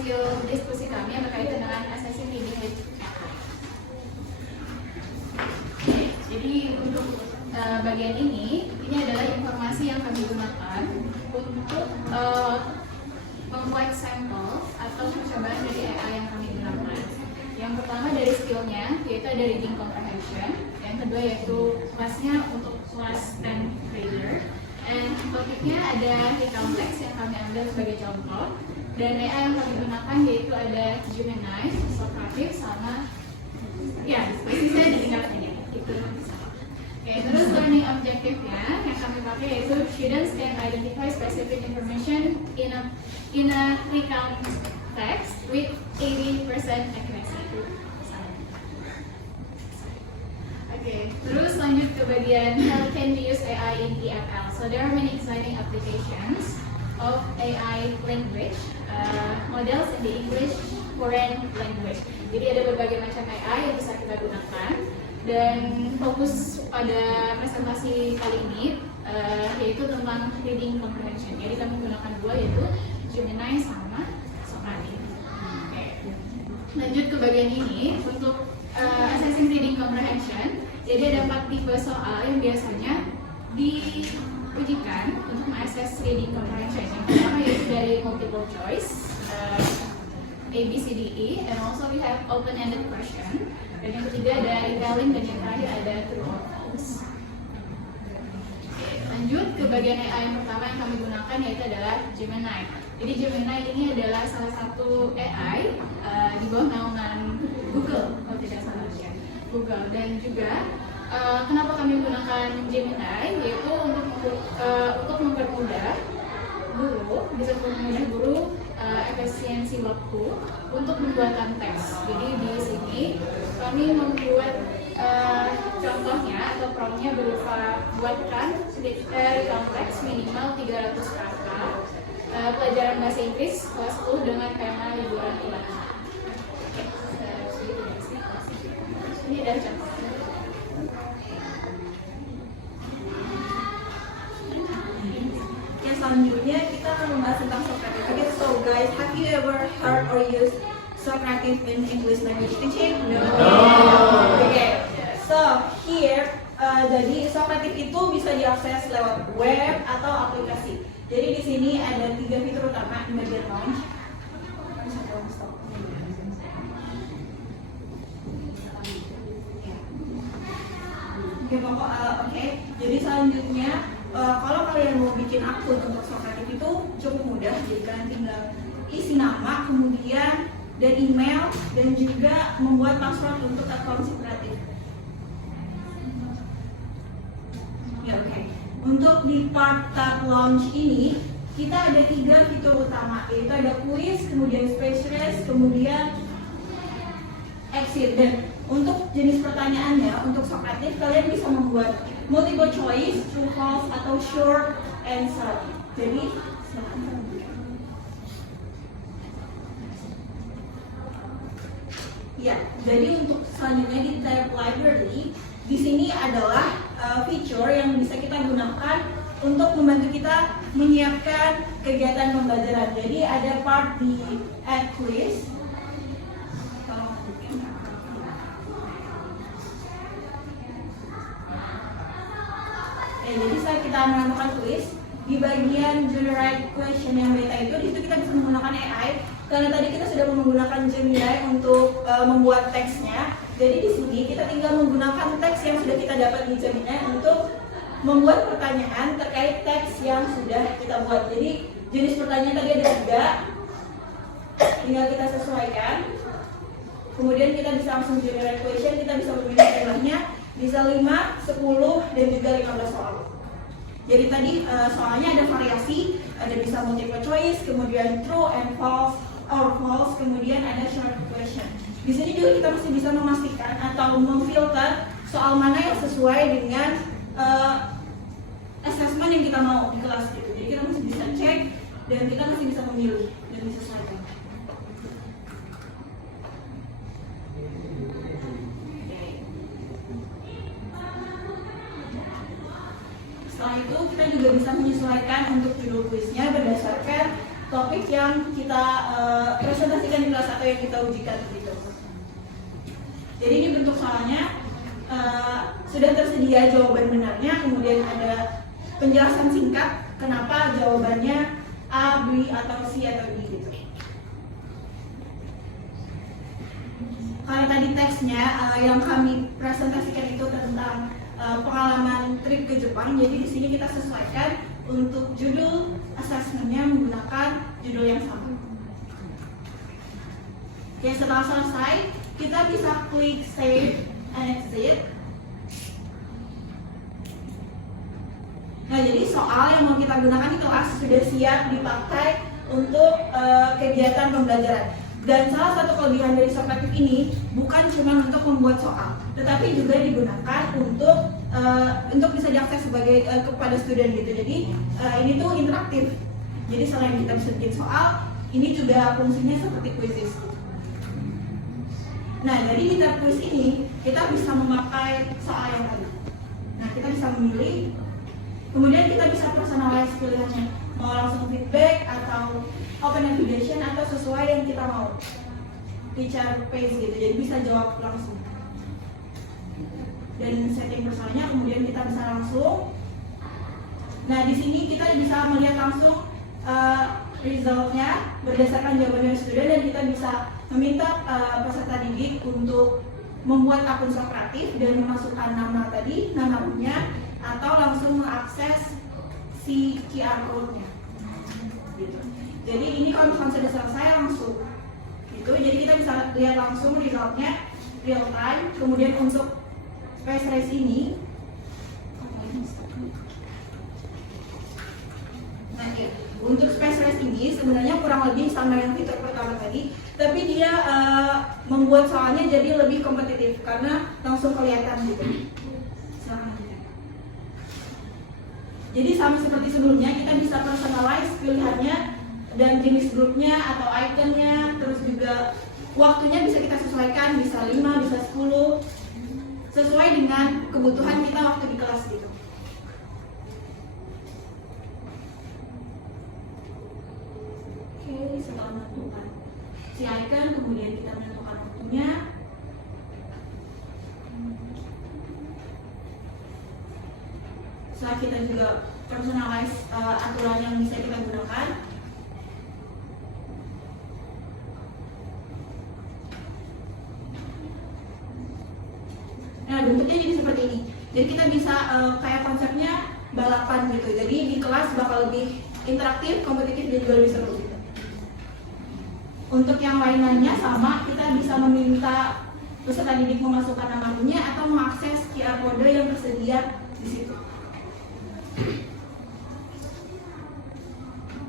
hasil diskusi kami yang berkaitan dengan assessing reading with AI. Oke, jadi untuk bagian ini adalah informasi yang kami gunakan untuk membuat sampel atau percobaan dari AI yang kami gunakan. Yang pertama dari skillnya, yaitu ada reading comprehension. Yang kedua yaitu kelasnya untuk kelas 10 grader. And topiknya ada recount text yang kami ambil sebagai contoh. Dan AI yang kami gunakan yaitu ada Gemini, Socrative, sama ya, spesiesnya ada tinggal saja. Itu. Oke, terus learning objective-nya yang kami pakai yaitu students can identify specific information in a recount text with 80% accuracy. Oke, terus lanjut ke bagian how can we use AI in EFL. So there are many exciting applications of AI language models in the English foreign language. Jadi ada berbagai macam AI yang bisa kita gunakan. Dan fokus pada presentasi kali ini yaitu tentang reading comprehension. Jadi kami menggunakan dua, yaitu Gemini sama Socrative. Oke. Lanjut ke bagian ini untuk assessing reading comprehension. Jadi ada 4 tipe soal yang biasanya diujikan untuk mengakses reading comprehension. Yang pertama yaitu dari multiple choice, A, B, C, D, E, and also we have open-ended question. Dan yang ketiga ada retelling, dan yang terakhir ada true or false. Oke, lanjut ke bagian AI yang pertama yang kami gunakan yaitu adalah Gemini. Jadi Gemini ini adalah salah satu AI di bawah naungan Google, kalau tidak salah ya, Google. Dan juga kenapa kami menggunakan Gemini yaitu untuk mempermudah guru, bisa mempermudah guru efisiensi waktu untuk membuatkan teks. Jadi di sini kami membuat contohnya atau prompt-nya berupa buatkan recount teks minimal 300 kata pelajaran bahasa Inggris kelas 10 dengan tema liburan ilahi. Ini adalah contoh. Selanjutnya kita akan membahas tentang Socrative. Okay, so guys, have you ever heard or used Socrative in English language teaching? No. Okay, so here jadi Socrative itu bisa diakses lewat web atau aplikasi. Jadi di sini ada 3 fitur utama: immediate launch. Oke. Jadi selanjutnya kalau kalian mau bikin akun untuk Socrative itu cukup mudah. Jadi kalian tinggal isi nama, kemudian dan email, dan juga membuat password untuk akun Socrative. Ya, oke. Untuk di part tab launch ini kita ada 3 fitur utama, yaitu ada quiz, kemudian space race, kemudian exit. Dan untuk jenis pertanyaannya, untuk Socrative kalian bisa membuat multiple choice, true, false, atau short answer. Jadi ya, jadi untuk selanjutnya di tab library, di sini adalah feature yang bisa kita gunakan untuk membantu kita menyiapkan kegiatan pembelajaran. Jadi ada part di add quiz. Jadi saat kita menentukan quiz di bagian generate question yang beta itu, di situ kita bisa menggunakan AI karena tadi kita sudah menggunakan Gemini untuk membuat teksnya. Jadi di sini kita tinggal menggunakan teks yang sudah kita dapat di Gemini untuk membuat pertanyaan terkait teks yang sudah kita buat. Jadi jenis pertanyaan tadi ada 3, tinggal kita sesuaikan. Kemudian kita bisa langsung generate question, kita bisa memilih jumlahnya. Bisa 5, 10, dan juga 15 soal. Jadi tadi soalnya ada variasi, ada bisa multiple choice, kemudian true and false, or false, kemudian ada short question. Di sini juga kita masih bisa memastikan atau memfilter soal mana yang sesuai dengan assessment yang kita mau di kelas gitu. Jadi kita masih bisa cek dan kita masih bisa memilih dan disesuaikan. Setelah itu kita juga bisa menyesuaikan untuk judul kuisnya berdasarkan topik yang kita presentasikan di kelas atau yang kita ujikan gitu. Jadi ini bentuk soalnya sudah tersedia jawaban benarnya, kemudian ada penjelasan singkat kenapa jawabannya A, B, atau C, atau D gitu. Kalau tadi teksnya yang kami presentasikan itu tentang pengalaman trip ke Jepang, jadi di sini kita sesuaikan untuk judul asesmennya menggunakan judul yang sama. Oke, setelah selesai, kita bisa klik save and exit. Nah, jadi soal yang mau kita gunakan di kelas sudah siap dipakai untuk kegiatan pembelajaran. Dan salah satu kelebihan dari Socrative ini bukan cuma untuk membuat soal, tetapi juga digunakan untuk bisa diakses sebagai kepada student gitu. Jadi ini tuh interaktif. Jadi selain kita bisa bikin soal, ini juga fungsinya seperti quizzes. Nah, jadi di tab quiz ini kita bisa memakai soal yang tadi. Nah, kita bisa memilih, kemudian kita bisa personalize pilihannya, mau langsung feedback atau open navigation atau sesuai yang kita mau, teacher pace gitu, jadi bisa jawab langsung. Dan setting personalnya kemudian kita bisa langsung. Nah, di sini kita bisa melihat langsung resultnya berdasarkan jawaban dari student, dan kita bisa meminta peserta didik untuk membuat akun Socrative dan memasukkan nama tadi, nama akunnya, atau langsung mengakses si QR code-nya gitu. Jadi ini kalau misalnya sudah selesai langsung gitu, jadi kita bisa lihat langsung resultnya real time. Kemudian untuk space race ini, nah ya, untuk space race ini sebenarnya kurang lebih sama yang fitur pertama tadi, tapi dia membuat soalnya jadi lebih kompetitif karena langsung kelihatan gitu. Jadi sama seperti sebelumnya, kita bisa personalize pilihannya dan jenis grupnya atau ikonnya, terus juga waktunya bisa kita sesuaikan, bisa 5, bisa 10, sesuai dengan kebutuhan kita waktu di kelas gitu. Oke, setelah menentukan si icon, kemudian kita menentukan waktunya. Setelah kita juga personalize aturan yang bisa kita gunakan. Nah, bentuknya jadi seperti ini. Jadi kita bisa kayak konsepnya balapan gitu. Jadi di kelas bakal lebih interaktif, kompetitif, dan juga lebih seru gitu. Untuk yang lain-lainnya sama, kita bisa meminta peserta didik memasukkan nama akunnya atau mengakses QR code yang tersedia di situ.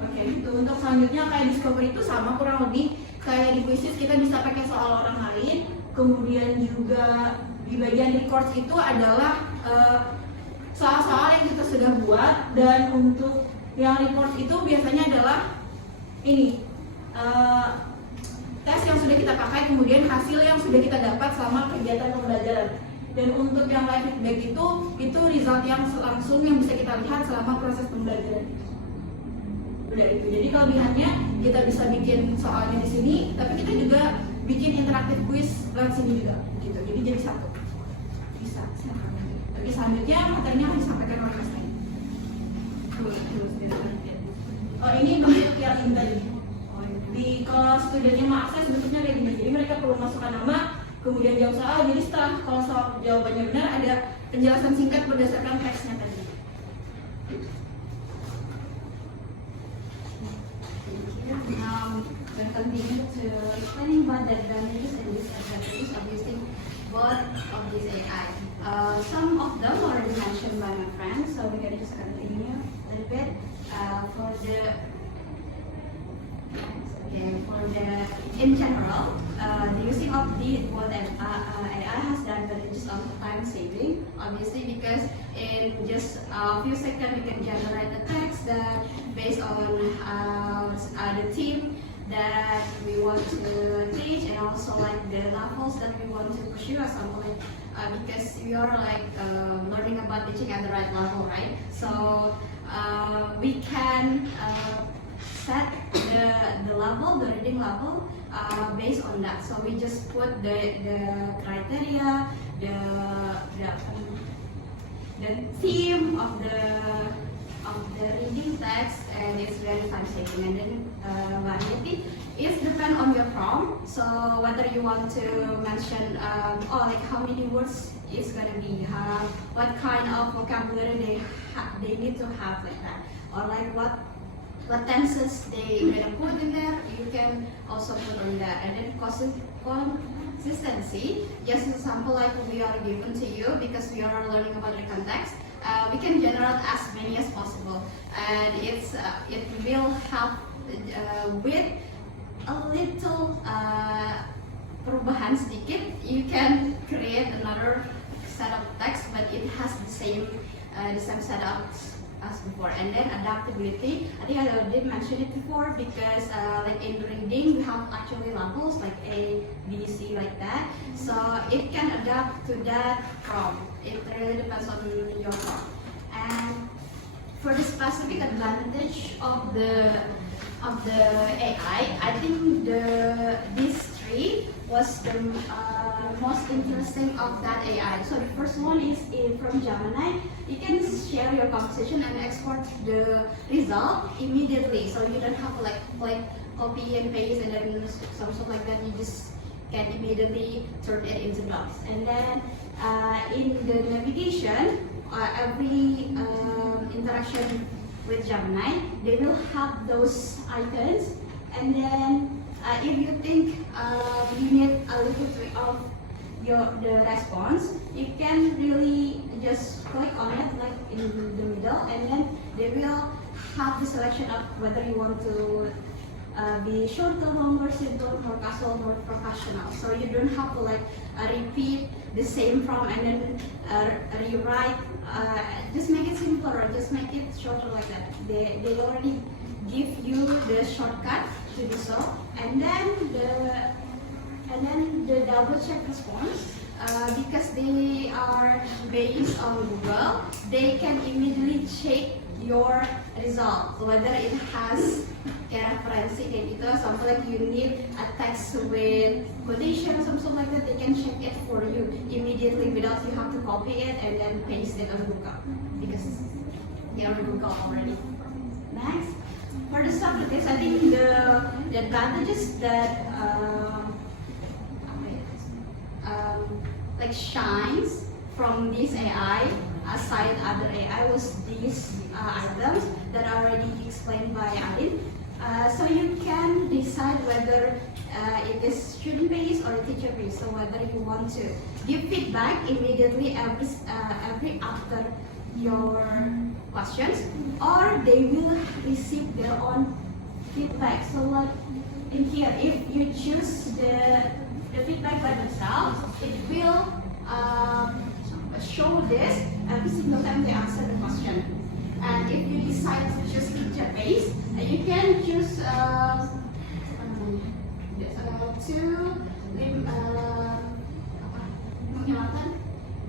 Oke, itu untuk selanjutnya kayak discovery itu sama kurang lebih kayak di quizzes, kita bisa pakai soal orang lain. Kemudian juga di bagian records itu adalah soal-soal yang kita sudah buat, dan untuk yang records itu biasanya adalah ini tes yang sudah kita pakai, kemudian hasil yang sudah kita dapat selama kegiatan pembelajaran. Dan untuk yang live feedback itu result yang langsung yang bisa kita lihat selama proses pembelajaran. Udah itu. Jadi kelebihannya kita bisa bikin soalnya di sini, tapi kita juga bikin interaktif quiz lewat sini juga gitu. Jadi jadi satu. Bisa. Oke, selanjutnya materinya akan disampaikan oleh Mas Nai. Oh, ini bentuk yang ini tadi. Di kalau studennya mau akses bentuknya kayak gini. Jadi mereka perlu masukkan nama, kemudian jawab soal. Jadi setelah kalau soal jawabannya benar, ada penjelasan singkat berdasarkan teksnya tadi. When continue to explaining about the advantages and disadvantages of using both of these AI. Some of them already mentioned by my friends, so we're going to just continue a little bit. In general, the using of the both AI has the advantages of time saving, obviously, because in just a few seconds we can generate a text that based on the theme that we want to teach, and also like the levels that we want to pursue or something, because we are like learning about teaching at the right level, right? So we can set the level, the reading level, based on that. So we just put the criteria, the theme of the reading text, and it's very time saving. And then variety is depend on your prompt. So whether you want to mention like how many words it's gonna be, what kind of vocabulary they need to have, like that, or like what tenses they gonna put in there, you can also put on there. And then consistency, just an example like we are given to you because we are learning about the context. We can generate as many as possible, and it will help with a little perubahan sedikit. You can create another set of text, but it has the same setup as before. And then adaptability, I think I did mention it before, because like in reading we have actually levels like A, B, C, like that. So it can adapt to that prompt. It really depends on your prompt. And for the specific advantage of the AI, I think these three was the most interesting of that AI. So the first one is from Gemini. You can share your conversation and export the result immediately. So you don't have to like copy and paste and then something like that. You just can immediately turn it into docs. And then in the navigation, every interaction with Gemini, they will have those icons. And then if you think you need a little bit of the response, you can really just click on it like in the middle, and then they will have the selection of whether you want to be shorter, longer, simple, more casual, more professional. So you don't have to like repeat the same prompt and then rewrite. Just make it simpler, or just make it shorter like that. They already give you the shortcut to do so, and then the double check response, because they are based on Google, they can immediately check your result, whether it has kayak referensi kayak gitu, something like you need a text with quotation or something like that. They can check it for you immediately without you have to copy it and then paste it on Google, because they are on Google already. Next, for the subjects, I think the advantages that like shines from this AI aside other AI was these items that are already explained by Adin. So you can decide whether it is student based or teacher based. So whether you want to give feedback immediately every after your questions, or they will receive their own feedback. So like in here, if you choose the feedback by themselves, it will show this every single time they answer the question. And if you decide to choose teacher based, you can choose menghilangkan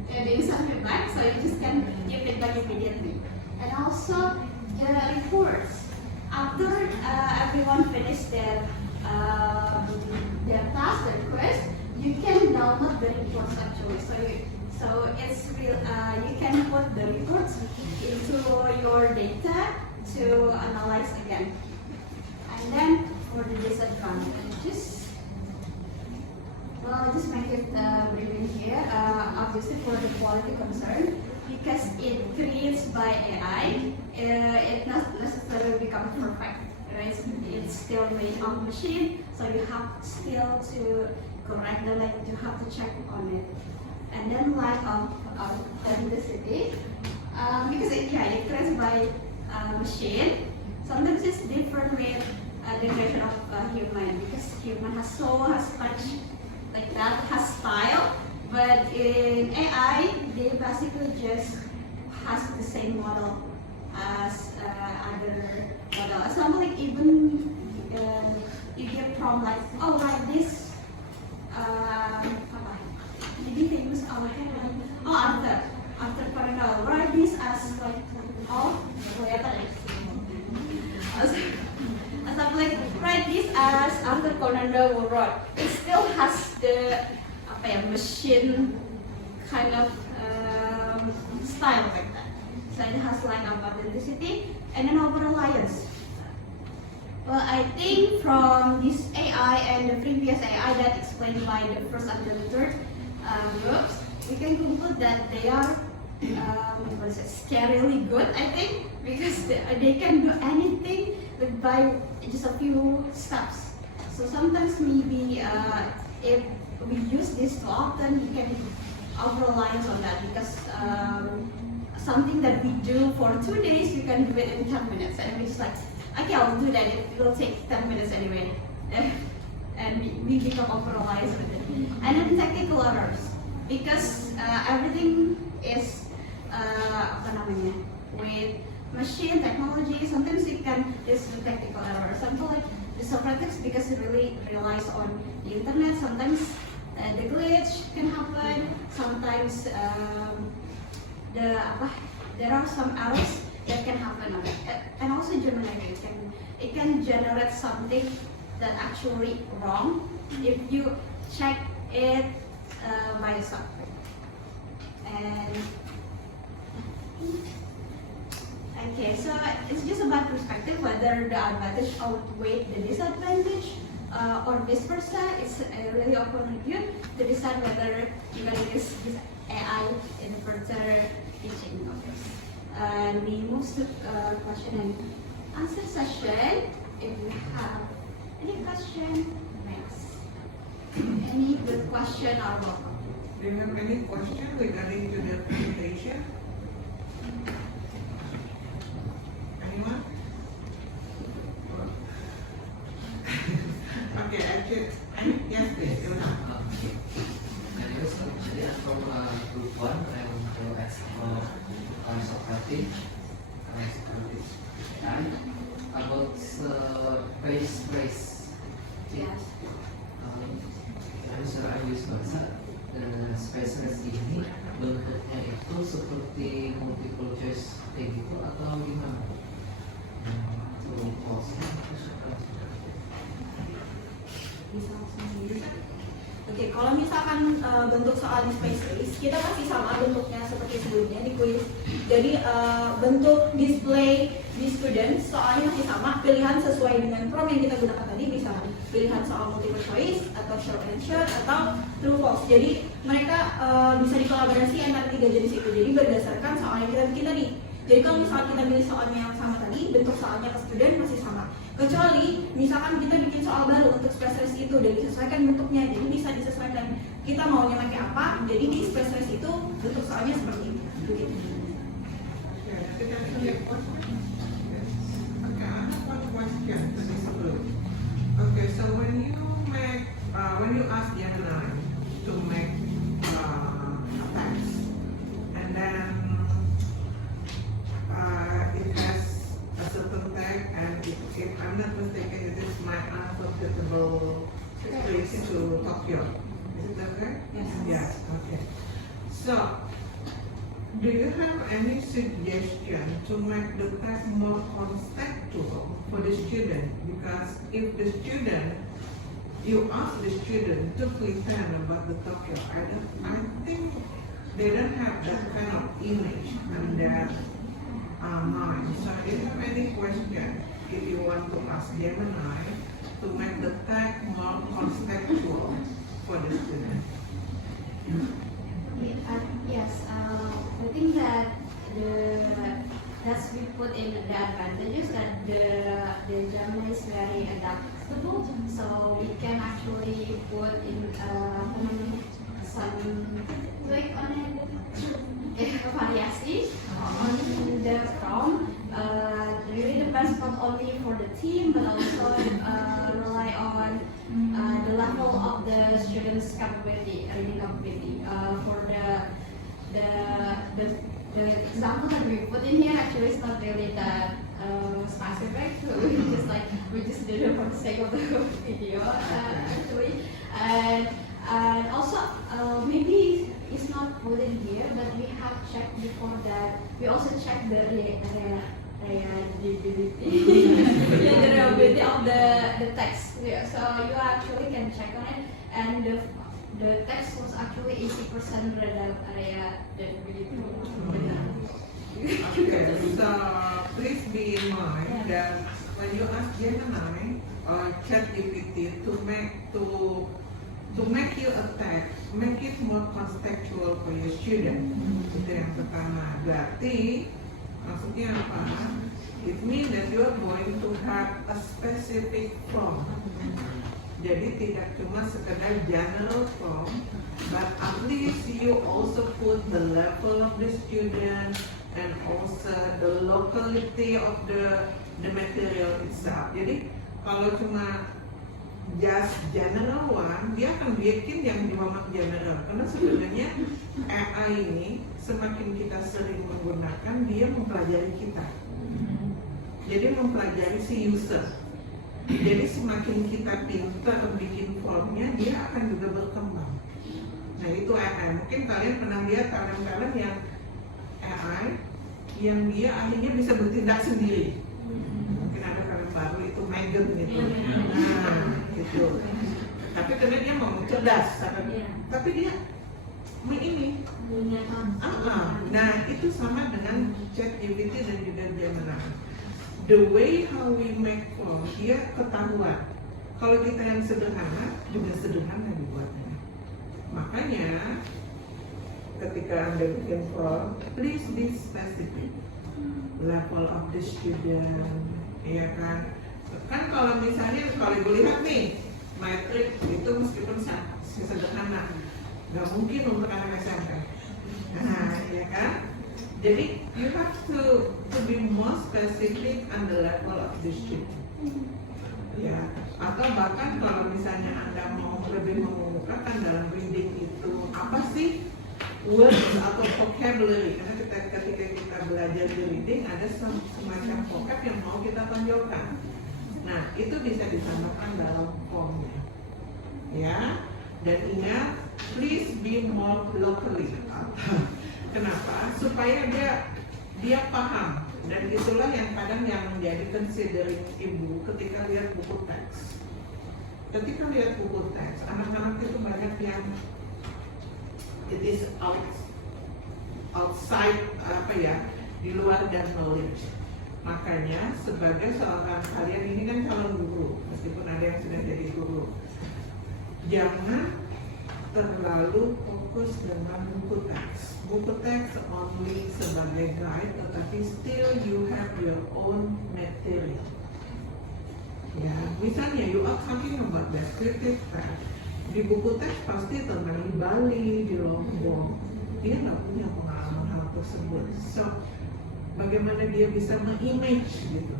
the instant feedback, so you just can give feedback immediately. And also the reports. After everyone finished their task, their quiz, you can download the reports actually. So it's real. You can put the reports into your data to analyze again. And then for the disadvantages, well, I'll just make it brief in here. Obviously for the quality concern, because it creates by AI, it not necessarily become perfect. Right? It's still made on machine, so you have still to correct the like you have to check on it. And then lack of authenticity, because it creates by machine. Sometimes it's different with the creation of human, because human has soul, has touch, like that, has style. But in AI, they basically just has the same model as other model. Example, like even you get prompt like, oh, write this. Jadi famous awalnya after Paranal, write this as like oh kelihatan ya. Wonder World. It still has the machine kind of style like that. So it has line of authenticity and an overall alliance. Well, I think from this AI and the previous AI that explained by the first and the third groups, we can conclude that they are scarily good, I think, because they can do anything by just a few steps. So sometimes maybe if we use this too often, we can over-reliance on that because something that we do for 2 days, we can do it in 10 minutes. And we're just like, okay, I'll do that. It will take 10 minutes anyway. And we become over-reliant with it. And then technical errors. Because everything is, with machine technology, sometimes it can, there's a technical error. Example like the Socrates, because it really relies on the internet, sometimes the glitch can happen, sometimes there are some errors that can happen on it. And also Gemini, it can generate something that actually wrong if you check it by yourself. And okay, so it's just about perspective, whether the advantage outweigh the disadvantage or vice versa. It's really upon you to decide whether you're going to use this AI in further teaching of this. And we move to question and answer session. If you have any question, next. Any good question or welcome. Do you have any question regarding to the presentation? Anyone? Okay, actually, yes, please. You have. My name is actually I'm from Group 1. I want to ask Socrates and about space. Yes. Kami secara Inggris bahasa dan space race ini bentuknya itu seperti multiple choice kayak gitu atau gimana? Terus Oke, kalau misalkan bentuk soal di Space Race, kita masih sama bentuknya seperti sebelumnya di quiz. Jadi bentuk display di students soalnya masih sama, pilihan sesuai dengan prompt yang kita gunakan tadi, bisa pilihan soal multiple choice atau short answer atau true false. Jadi mereka bisa dikolaborasi antara 3 jenis itu. Jadi berdasarkan soal yang kita bikin tadi. Jadi kalau misalkan kita pilih soalnya yang sama tadi, bentuk soalnya ke student masih sama. Kecuali misalkan kita bikin soal baru untuk Space Race itu dan disesuaikan bentuknya, jadi bisa disesuaikan kita maunya pakai apa. Jadi di Space Race itu bentuk soalnya seperti ini. Begitu. Okay, I have one question to this group. Okay, so when you ask Gemini to make a text, and then it has a certain tag, and if I'm not mistaken, it is my unforgettable place to Tokyo. Is it that correct? Yes. Yes. Okay. So, do you have any suggestion to make the tag more conceptual for the student? Because if the student, you ask the student to pretend about the Tokyo, I think they don't have that kind of image in their mind. So, do you have any question if you want to ask Gemini to make the tag more conceptual for the student? Yes, I think that that's we put in the advantages that the Gemini is very adaptable, so we can actually put in some tweak on it, variasi on the prompt. Really depends not only for the team but also rely on the level of the students' capability, reading capability. For the example that we put in here actually is not really that specific. We just did it for the sake of the video actually, and also maybe it's not put in here, but we have checked before that. We also checked the generability of the text. Yeah, so you actually can check on it, and the text was actually 80% readability. Okay, so please be in mind that when you ask Gemini or ChatGPT to make you a text, make it more contextual for your student. Itu yang pertama. Berarti maksudnya apa? It means that you are going to have a specific prompt. Jadi tidak cuma sekedar general prompt, but at least you also put the level of the student and also the locality of the material itself. Jadi kalau cuma just general one, dia akan bikin yang di bawah general. Karena sebenarnya AI ini semakin kita sering menggunakan, dia mempelajari kita. Jadi mempelajari si user. Jadi semakin kita pintar bikin formnya, dia akan juga berkembang. Nah itu AI. Mungkin kalian pernah lihat talent-talent yang AI yang dia akhirnya bisa bertindak sendiri. Mungkin ada talent baru itu Megan gitu. Nah gitu. Tapi karena dia mau cerdas, tapi dia ini. Nah itu sama dengan ChatGPT dan juga Gemini. The way how we make form, dia ketahuan. Kalau kita yang sederhana, juga sederhana dibuatnya. Makanya, ketika Anda bikin form, please be specific. Level of the student, ya kan? Kan kalau misalnya, kalau ibu lihat nih, matriks itu meskipun sederhana, nggak mungkin untuk anak SMP. Nah, ya kan? Jadi you have to be more specific on the level of the student. Ya, atau bahkan kalau misalnya Anda mau lebih mengemukakan dalam reading itu apa sih words atau vocabulary, karena ketika kita belajar di reading ada semacam vocab yang mau kita tonjolkan. Nah, itu bisa ditambahkan dalam formnya. Ya, dan ingat, please be more locally. Kenapa? Supaya dia paham, dan itulah yang kadang yang menjadi considering ibu ketika lihat buku teks. Ketika lihat buku teks, anak-anak itu banyak yang it is outside di luar dan knowledge. Makanya sebagai seorang, kalian ini kan calon guru, meskipun ada yang sudah jadi guru, jangan terlalu fokus dengan buku teks. Buku teks only sebagai guide, tetapi still you have your own material. Ya, misalnya you are talking about descriptive text. Di buku teks pasti tentang di Bali, di Lombok. Dia nggak punya pengalaman hal tersebut. So, bagaimana dia bisa mengimage gitu?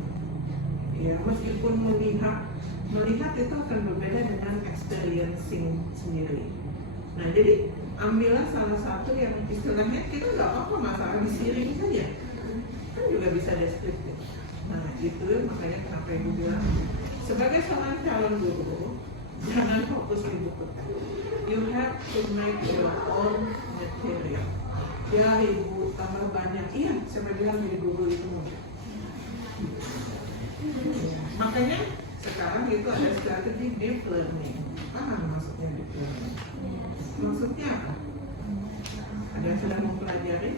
Ya, meskipun melihat itu akan berbeda dengan experiencing sendiri. Nah, jadi ambillah salah satu yang istilahnya kita nggak apa-apa masalah disiring saja, kan juga bisa deskriptif. Nah, itu makanya kenapa ibu bilang sebagai seorang calon guru jangan fokus di buku teks. You have to make your own material. Ya ibu tambah banyak, iya siapa bilang jadi guru itu mudah. Makanya sekarang itu ada strategi deep learning. Apa maksudnya deep learning? Maksudnya apa? Ada yang sedang mempelajari?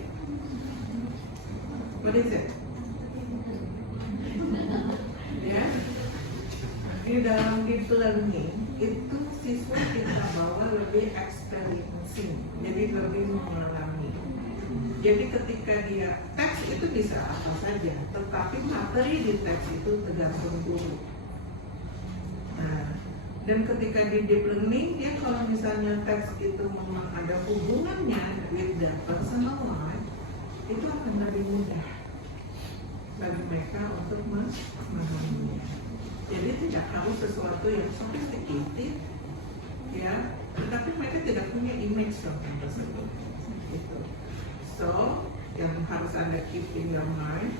What is it? Ya, di dalam deep learning itu siswa kita bawa lebih experiencing, jadi lebih mengalami. Jadi ketika dia teks itu bisa apa saja, tetapi materi di teks itu tergantung guru. Nah, dan ketika di deep learning, dia kalau misalnya teks itu memang ada hubungannya with the personal life, itu akan lebih mudah bagi mereka untuk memahaminya. Jadi tidak harus sesuatu yang sophisticated, ya, tetapi mereka tidak punya image tentang tersebut. Gitu. So, yang harus Anda keep in your mind,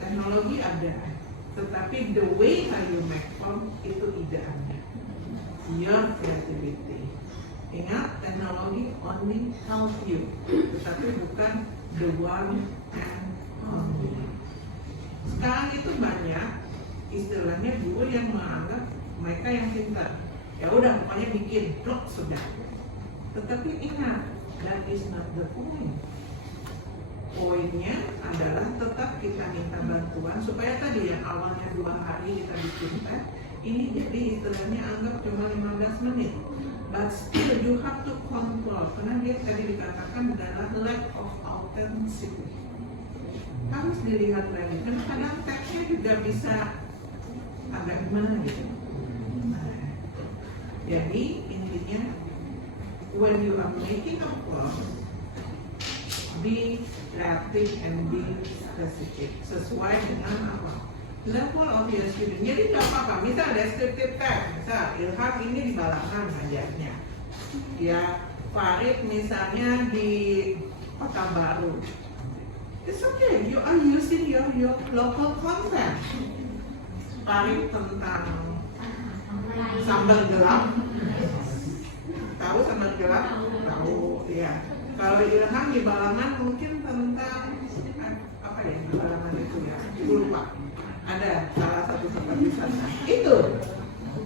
teknologi ada, tetapi the way how you make form itu ide Anda. Your creativity. Ingat, teknologi only help you, tetapi bukan the one and only. sekarang itu banyak istilahnya guru yang menganggap mereka yang pintar. Ya udah, pokoknya bikin blog sudah. Tetapi ingat, that is not the point. Poinnya adalah tetap kita minta bantuan supaya tadi yang awalnya 2 hari kita bikin teh, ini jadi istilahnya anggap cuma 15 menit. But still you have to control, karena dia tadi dikatakan adalah lack of authenticity. Harus dilihat lagi, karena kadang teksnya juga bisa agak gimana gitu. Nah, jadi intinya, when you are making a blog, be creative and be specific, sesuai dengan apa level of your student. Jadi nggak apa-apa, misal descriptive text, misal Ilham ini di Balangan ngajarnya, ya Farid misalnya di Kota Baru. It's okay, you are using your local content. Farid tentang sambal gelap, tahu sambal gelap? Tahu, ya. Kalau Ilham di Balangan mungkin tentang apa ya di Balangan itu ya, lupa. Ada salah satu tempat wisata. Itu,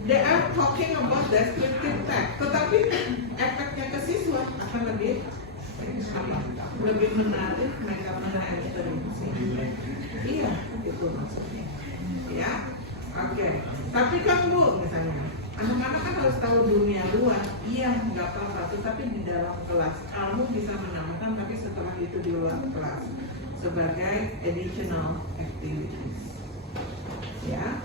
they are talking about descriptive text. Tetapi efeknya ke siswa akan lebih lebih menarik, mereka menarik intervensi. Iya, itu maksudnya. Ya, oke. Tapi kan Bu, misalnya, anak-anak kan harus tahu dunia luar. Iya, nggak apa-apa. Tetapi di dalam kelas, kamu bisa menambahkan, tapi setelah itu di luar kelas sebagai additional activities. Ya,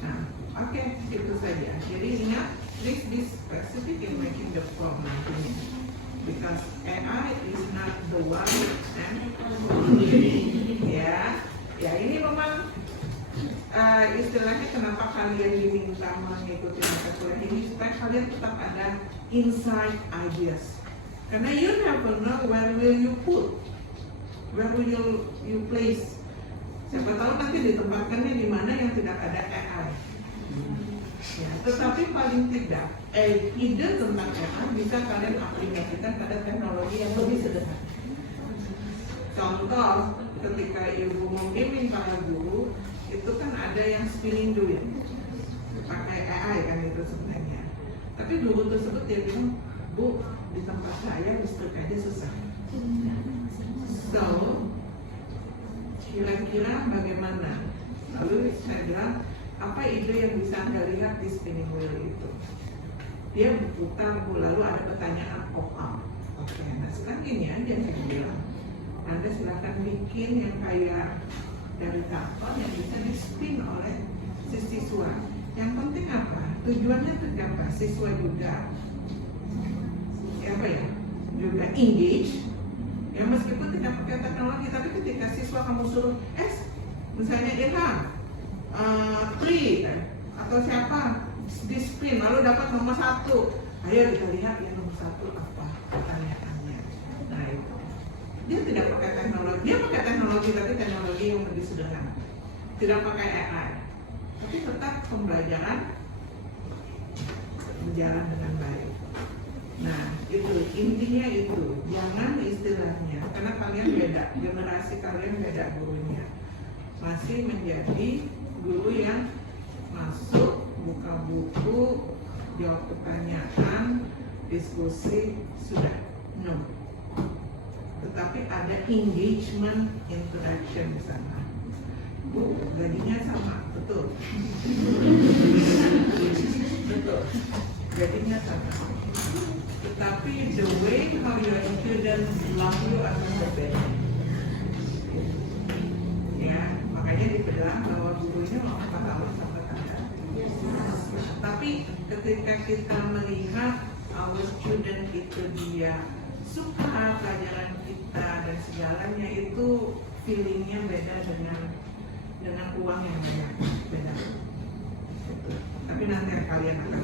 nah, oke, itu saja. Jadi ingat, please be specific in making the form nantinya. Because AI is not the one and only. Ya ini memang istilahnya kenapa kalian diminta mengikuti mata kuliah ini supaya kalian tetap ada inside ideas. Karena you never know where will you put, where will you place. Siapa tahu nanti ditempatkannya di mana yang tidak ada AI. Ya, tetapi paling tidak, ide tentang AI bisa kalian aplikasikan pada teknologi yang lebih sederhana. Contoh, ketika ibu membimbing para guru, itu kan ada yang spinning duit, pakai AI kan itu sebenarnya. Tapi guru tersebut dia bilang, Bu, di tempat saya listrik aja susah. So, kira-kira bagaimana? Lalu saya bilang, apa ide yang bisa Anda lihat di spinning wheel itu? Dia berputar, lalu ada pertanyaan pop-up. Oke, nah sekarang ini aja saya bilang, Anda silakan bikin yang kayak dari karton yang bisa di-spin oleh si siswa. Yang penting apa? Tujuannya tercapai, siswa juga juga engage. Ya meskipun tidak pakai teknologi, tapi ketika siswa kamu suruh, misalnya Ilham, Tri atau siapa di spin lalu dapat nomor 1, ayo kita lihat ya nomor 1 apa pertanyaannya. Nah itu dia tidak pakai teknologi, dia pakai teknologi tapi teknologi yang lebih sederhana, tidak pakai AI, tapi tetap pembelajaran berjalan dengan baik. Nah itu intinya, itu jangan istilahnya karena kalian beda, generasi kalian beda gurunya, masih menjadi guru yang masuk, buka buku, jawab pertanyaan, diskusi, sudah, no. Tetapi ada engagement, interaction di sana. Bu, gajinya sama, betul. Betul, gajinya sama. Tetapi the way how your student love you akan berbeda. Ya, makanya dibilang bahwa gurunya mau apa sama Anda. Tapi ketika kita melihat our student itu dia suka pelajaran kita dan segalanya, itu feelingnya beda dengan uang yang banyak, beda. Gitu. Tapi nanti kalian akan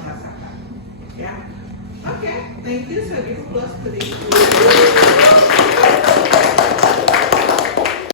merasakan, ya. Oke, thank you. So give applause to this.